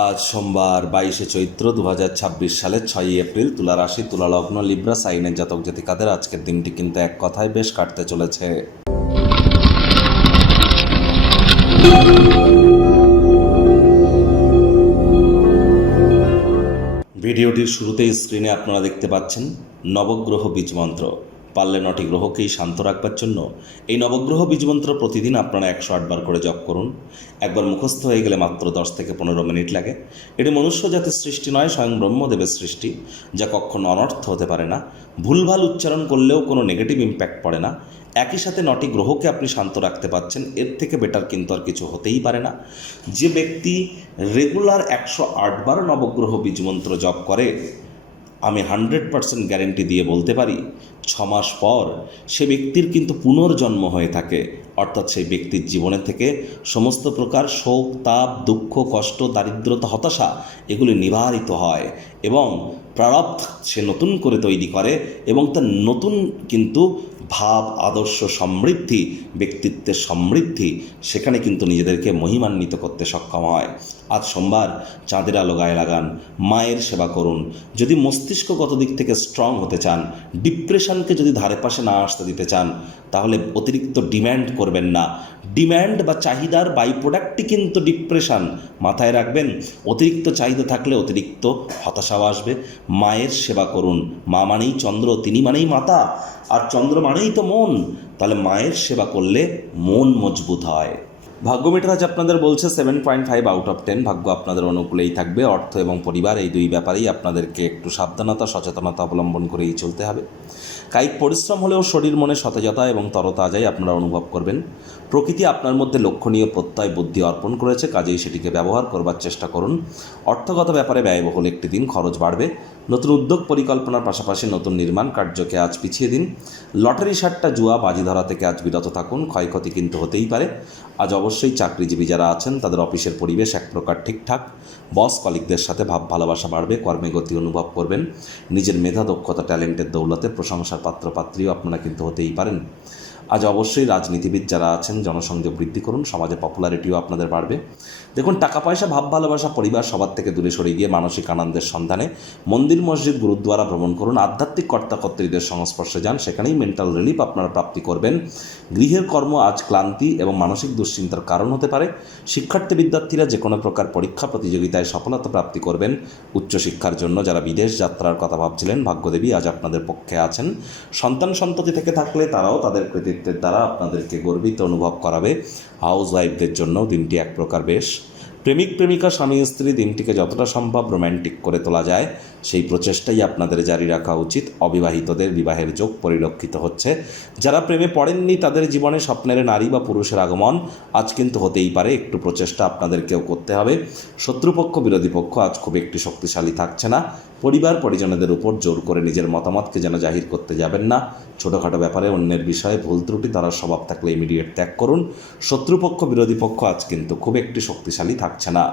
আজ সোমবার 22শে চৈত্র 2026 সালের 6ই এপ্রিল। তুলা রাশি, তুলা লগ্ন, লিব্রা সাইনের জাতক জাতিকাদের আজকের দিনটি কিন্তু এক কথায় বেশ কাটতে চলেছে। ভিডিওটির শুরুতেই স্ক্রিনে আপনারা দেখতে পাচ্ছেন নবগ্রহ বীজমন্ত্র। পারলে 9টি গ্রহকেই শান্ত রাখবার জন্য এই নবগ্রহ বীজমন্ত্র প্রতিদিন আপনারা 108 বার করে জপ করুন। একবার মুখস্থ হয়ে গেলে মাত্র 10 থেকে 15 মিনিট লাগে। এটি মনুষ্য জাতির সৃষ্টি নয়, স্বয়ং ব্রহ্মদেবের সৃষ্টি, যা কখনো অনর্থ হতে পারে না। ভুলভাল উচ্চারণ করলেও কোনো নেগেটিভ ইম্প্যাক্ট পড়ে না। একই সাথে 9টি গ্রহকে আপনি শান্ত রাখতে পারছেন, এর থেকে বেটার কিন্তু আর কিছু হতেই পারে না। যে ব্যক্তি রেগুলার 108 বার নবগ্রহ বীজমন্ত্র জপ করে, আমি 100% গ্যারেন্টি দিয়ে বলতে পারি 6 মাস পর সে ব্যক্তির কিন্তু পুনর্জন্ম হয়ে থাকে। অর্থাৎ সেই ব্যক্তির জীবনে থেকে সমস্ত প্রকার শোক, তাপ, দুঃখ, কষ্ট, দারিদ্রতা, হতাশা এগুলি নিবারিত হয় এবং প্রারব্ধ সে নতুন করে তৈরি করে এবং তার নতুন কিন্তু ভাব, আদর্শ, সমৃদ্ধি, ব্যক্তিত্বের সমৃদ্ধি সেখানে কিন্তু নিজেদেরকে মহিমান্বিত করতে সক্ষম হয়। আজ সোমবার, চাঁদের আলো গায়ে লাগান, মায়ের সেবা করুন। যদি মস্তিষ্কগত দিক থেকে স্ট্রং হতে চান, ডিপ্রেশনকে যদি ধারে পাশে না আসতে দিতে চান, তাহলে অতিরিক্ত ডিম্যান্ড করবেন না। ডিম্যান্ড বা চাহিদার বাই প্রোডাক্টই কিন্তু ডিপ্রেশন, মাথায় রাখবেন। অতিরিক্ত চাহিদা থাকলে অতিরিক্ত হতাশাও আসবে। মায়ের সেবা করুন। মা মানেই চন্দ্র, তিনি মানেই মাতা, আর চন্দ্র মানেই তো মন। তাহলে মায়ের সেবা করলে মন মজবুত হয়। ভাগ্য মিটার আজ আপনাদের বলছে 7.5 আউট অফ 10। ভাগ্য আপনাদের অনুকূলেই থাকবে। অর্থ এবং পরিবার এই দুই ব্যাপারেই আপনাদেরকে একটু সাবধানতা, সচেতনতা অবলম্বন করেই চলতে হবে। কায়িক পরিশ্রম হলেও শরীর মনে সতেজতা এবং তরতাজাই আপনারা অনুভব করবেন। প্রকৃতি আপনার মধ্যে লক্ষণীয় প্রত্যয় বুদ্ধি অর্পণ করেছে, কাজেই সেটিকে ব্যবহার করবার চেষ্টা করুন। অর্থগত ব্যাপারে ব্যয়বহুল একটি দিন, খরচ বাড়বে। নতুন উদ্যোগ পরিকল্পনার পাশাপাশি নতুন নির্মাণ কার্যকে আজ পিছিয়ে দিন। লটারি, সাট্টা, জুয়া, বাজি ধরা থেকে আজ বিরত থাকুন। ক্ষয়ক্ষতি কিন্তু হতেই পারে। আজ অবশ্যই চাকরিজীবী যারা আছেন তাদের অফিসের পরিবেশ এক প্রকার ঠিকঠাক। বস কলিগদের সাথে ভাব ভালোবাসা বাড়বে, কর্মে গতি অনুভব করবেন। নিজের মেধা, দক্ষতা, ট্যালেন্টের দৌলতে প্রশংসার পাত্রপাত্রীও আপনারা কিন্তু হতেই পারেন। আজ অবশ্যই রাজনীতিবিদ যারা আছেন জনসংযোগ বৃদ্ধি করুন, সমাজে পপুলারিটিও আপনাদের বাড়বে। দেখুন, টাকা পয়সা, ভাব ভালোবাসা, পরিবার সবার থেকে দূরে সরে গিয়ে মানসিক আনন্দের সন্ধানে মন্দির, মসজিদ, গুরুদ্বারা ভ্রমণ করুন। আধ্যাত্মিক কর্তাকর্ত্রীদের সংস্পর্শে যান, সেখানেই মেন্টাল রিলিফ আপনারা প্রাপ্তি করবেন। গৃহের কর্ম আজ ক্লান্তি এবং মানসিক দুশ্চিন্তার কারণ হতে পারে। শিক্ষার্থী বিদ্যার্থীরা যে কোনো প্রকার পরীক্ষা প্রতিযোগিতায় সফলতা প্রাপ্তি করবেন। উচ্চশিক্ষার জন্য যারা বিদেশ যাত্রার কথা ভাবছিলেন, ভাগ্যদেবী আজ আপনাদের পক্ষে আছেন। সন্তান সন্ততি থেকে থাকলে তারাও তাদের কৃতিত্বের দ্বারা আপনাদেরকে গর্বিত অনুভব করাবে। হাউস ওয়াইফদের জন্য দিনটি এক প্রকার বেশ। প্রেমিক প্রেমিকা, স্বামী স্ত্রী দিনটিকে যতটা সম্ভব রোম্যান্টিক করে তোলা যায় সেই প্রচেষ্টাই আপনাদের জারি রাখা উচিত। অবিবাহিতদের বিবাহের যোগ পরিলক্ষিত হচ্ছে। যারা প্রেমে পড়েননি তাদের জীবনে স্বপ্নের নারী বা পুরুষের আগমন আজ কিন্তু হতেই পারে। একটু প্রচেষ্টা আপনাদেরকেও করতে হবে। শত্রুপক্ষ, বিরোধী পক্ষ আজ খুব একটি শক্তিশালী থাকছে না। পরিবার পরিজনদের উপর জোর করে নিজের মতামতকে যেন জাহির করতে যাবেন না। ছোটোখাটো ব্যাপারে অন্যের বিষয়ে ভুল ত্রুটি তারা স্বভাব থাকলে ইমিডিয়েট ত্যাগ করুন। শত্রুপক্ষ, বিরোধী পক্ষ আজ কিন্তু খুব একটি শক্তিশালী থাকছে না।